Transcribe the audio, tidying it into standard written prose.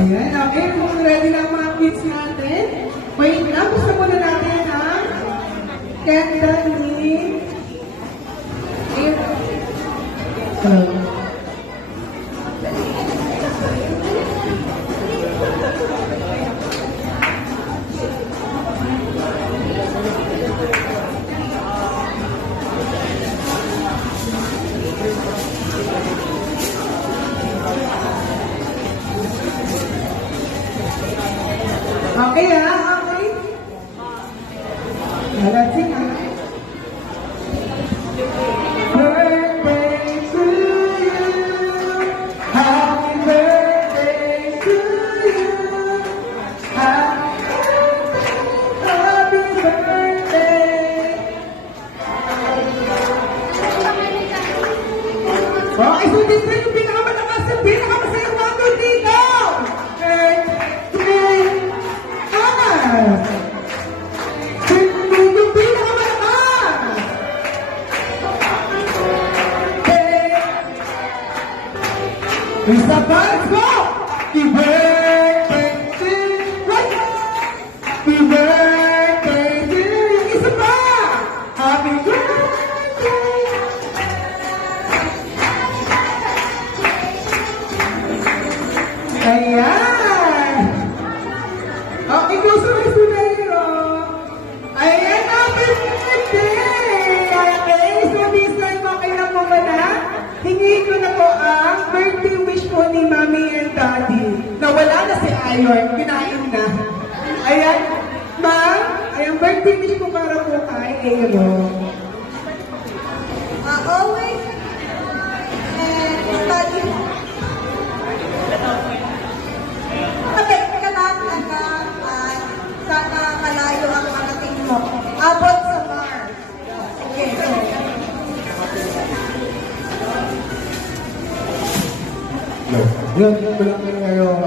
Ayan, okay. Kung ready na ang mga kids natin, wait lang. Gusto muna natin ang kanta ni... Okay, okay. Let's sing, Birthday to you. Happy birthday to you. Happy birthday. Okay, so this is yung pinakamalakas at pinakamasayang mga dito. Isa pa, let's go! Happy birthday to you! Happy birthday to you! Isa pa! Happy birthday! Ayan! Okay, gusto mo yung sunero. Ayan, happy birthday! Okay, so this time okay na po ba na? Hingi ko na po ang birthday wish po ni Mommy and Daddy. Nawala na si Ayon, kinain na. Ayan, Ma'am, ayan, birthday wish po para po kay Aaron. Always study. Kapit ka lang hanggang sana malayo ang marating mo. Abot sa Mars. Okay, so. Yun ko lang ngayong